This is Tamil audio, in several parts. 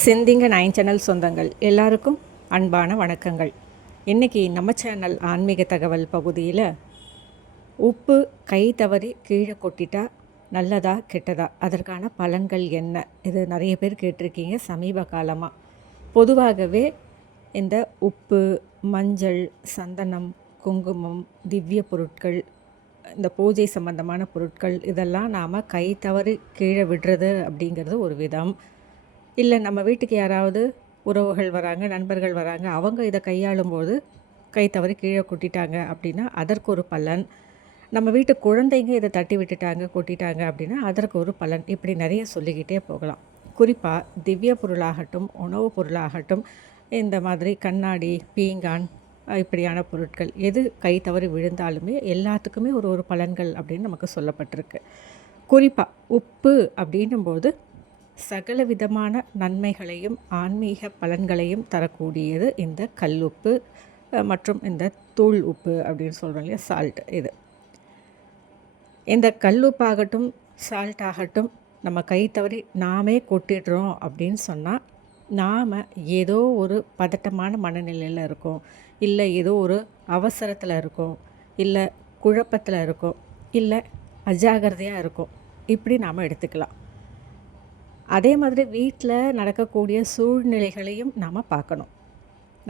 செந்திங்க நைன் சேனல் சொந்தங்கள் எல்லாருக்கும் அன்பான வணக்கங்கள். இன்றைக்கி நம்ம சேனல் ஆன்மீக தகவல் பகுதியில் உப்பு கை தவறி கீழே கொட்டிட்டா நல்லதா கெட்டதா? அதற்கான பலன்கள் என்ன? இது நிறைய பேர் கேட்டிருக்கீங்க சமீப காலமாக பொதுவாகவே இந்த உப்பு மஞ்சள் சந்தனம் குங்குமம் திவ்ய பொருட்கள் இந்த பூஜை சம்பந்தமான பொருட்கள் இதெல்லாம் நாம் கை தவறி கீழே விடுறது அப்படிங்கிறது ஒரு விதம். இல்லை நம்ம வீட்டுக்கு யாராவது உறவுகள் வராங்க நண்பர்கள் வராங்க அவங்க இதை கையாளும் போது கை தவறி கீழே கொட்டிட்டாங்க அப்படின்னா அதற்கு ஒரு பலன். நம்ம வீட்டு குழந்தைங்க இதை தட்டி விட்டுட்டாங்க கொட்டிட்டாங்க அப்படின்னா அதற்கு ஒரு பலன். இப்படி நிறைய சொல்லிக்கிட்டே போகலாம். குறிப்பாக திவ்ய பொருளாகட்டும் உணவுப் பொருளாகட்டும் இந்த மாதிரி கண்ணாடி பீங்கான் இப்படியான பொருட்கள் எது கை தவறி விழுந்தாலுமே எல்லாத்துக்குமே ஒரு ஒரு பலன்கள் அப்படின்னு நமக்கு சொல்லப்பட்டிருக்கு. குறிப்பாக உப்பு அப்படின்னும் போது சகல விதமான நன்மைகளையும் ஆன்மீக பலன்களையும் தரக்கூடியது இந்த கல்லுப்பு உப்பு மற்றும் இந்த தூள் உப்பு அப்படின்னு சொல்கிறோம் இல்லையா? சால்ட் இது. இந்த கல்லுப்பாகட்டும் சால்ட் ஆகட்டும் நம்ம கை தவறி நாமே கொட்டிடுறோம் அப்படின்னு சொன்னால் நாம் ஏதோ ஒரு பதட்டமான மனநிலையில் இருக்கோம். இல்லை ஏதோ ஒரு அவசரத்தில் இருக்கோம். இல்லை குழப்பத்தில் இருக்கோம். இல்லை அஜாகிரதையாக இருக்கும். இப்படி நாம் எடுத்துக்கலாம். அதே மாதிரி வீட்டில் நடக்கக்கூடிய சூழ்நிலைகளையும் நாம் பார்க்கணும்.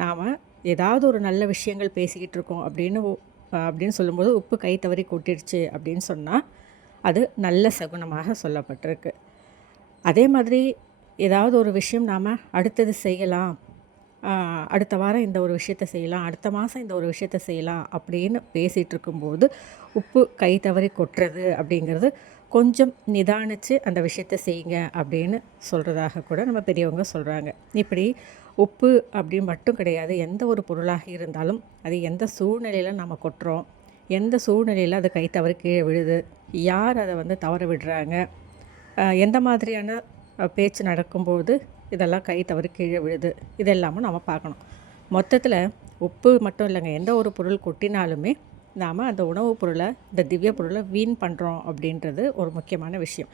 நாம் ஏதாவது ஒரு நல்ல விஷயங்கள் பேசிக்கிட்டு இருக்கோம் அப்படின்னு அப்படின்னு சொல்லும்போது உப்பு கை தவறி கொட்டிடுச்சு அப்படின்னு சொன்னால் அது நல்ல சகுனமாக சொல்லப்பட்டிருக்கு. அதே மாதிரி ஏதாவது ஒரு விஷயம் நாம் அடுத்தது செய்யலாம். அடுத்த வாரம் இந்த ஒரு விஷயத்தை செய்யலாம். அடுத்த மாதம் இந்த ஒரு விஷயத்தை செய்யலாம் அப்படின்னு பேசிகிட்டு இருக்கும்போது உப்பு கை தவறி கொட்டுறது அப்படிங்கிறது கொஞ்சம் நிதானித்து அந்த விஷயத்தை செய்யுங்க அப்படின்னு சொல்கிறதாக கூட நம்ம பெரியவங்க சொல்கிறாங்க இப்படி உப்பு அப்படின்னு மட்டும் கிடையாது. எந்த ஒரு பொருளாக இருந்தாலும் அது எந்த சூழ்நிலையில் நம்ம கொட்டுறோம் எந்த சூழ்நிலையில் அது கை தவறு கீழே விழுது யார் அதை வந்து தவற விடுறாங்க எந்த மாதிரியான பேச்சு நடக்கும்போது இதெல்லாம் கை தவறு கீழே விழுது இதெல்லாமும் நம்ம பார்க்கணும். மொத்தத்தில் உப்பு மட்டும் இல்லைங்க. எந்த ஒரு பொருள் கொட்டினாலுமே நாம் அந்த உணவுப் பொருளை இந்த திவ்ய பொருளை வீண் பண்ணுறோம் அப்படின்றது ஒரு முக்கியமான விஷயம்.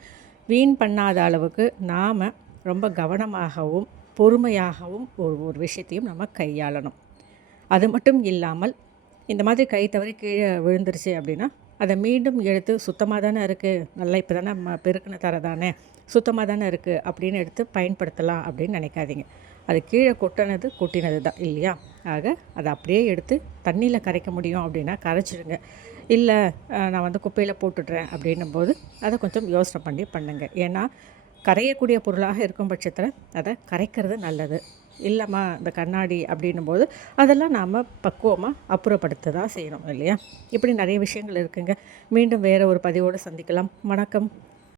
வீண் பண்ணாத அளவுக்கு நாம் ரொம்ப கவனமாகவும் பொறுமையாகவும் ஒரு ஒரு விஷயத்தையும் நம்ம கையாளணும். அது மட்டும் இல்லாமல் இந்த மாதிரி கை தவறி கீழே விழுந்துருச்சு அப்படின்னா அதை மீண்டும் எடுத்து சுத்தமாக தானே இருக்குது நல்லா இப்போ தானே ம பெருக்கின தர தானே சுத்தமாக தானே இருக்குது அப்படின்னு எடுத்து பயன்படுத்தலாம் அப்படின்னு நினைக்காதீங்க. அது கீழே கொட்டினது கொட்டினது தான் இல்லையா? ஆக அதை அப்படியே எடுத்து தண்ணியில் கரைக்க முடியும் அப்படின்னா கரைச்சிடுங்க. இல்லை நான் வந்து குப்பையில் போட்டுடுறேன் அப்படின்னும் போது அதை கொஞ்சம் யோசனை பண்ணி பண்ணுங்கள் ஏன்னா கரையக்கூடிய பொருளாக இருக்கும் பட்சத்தில் அதை கரைக்கிறது நல்லது. இல்லைம்மா இந்த கண்ணாடி அப்படின்னும் போது அதெல்லாம் நாம் பக்குவமாக அப்புறப்படுத்த தான் செய்யணும் இல்லையா? இப்படி நிறைய விஷயங்கள் இருக்குங்க. மீண்டும் வேறு ஒரு பதிவோடு சந்திக்கலாம். வணக்கம்.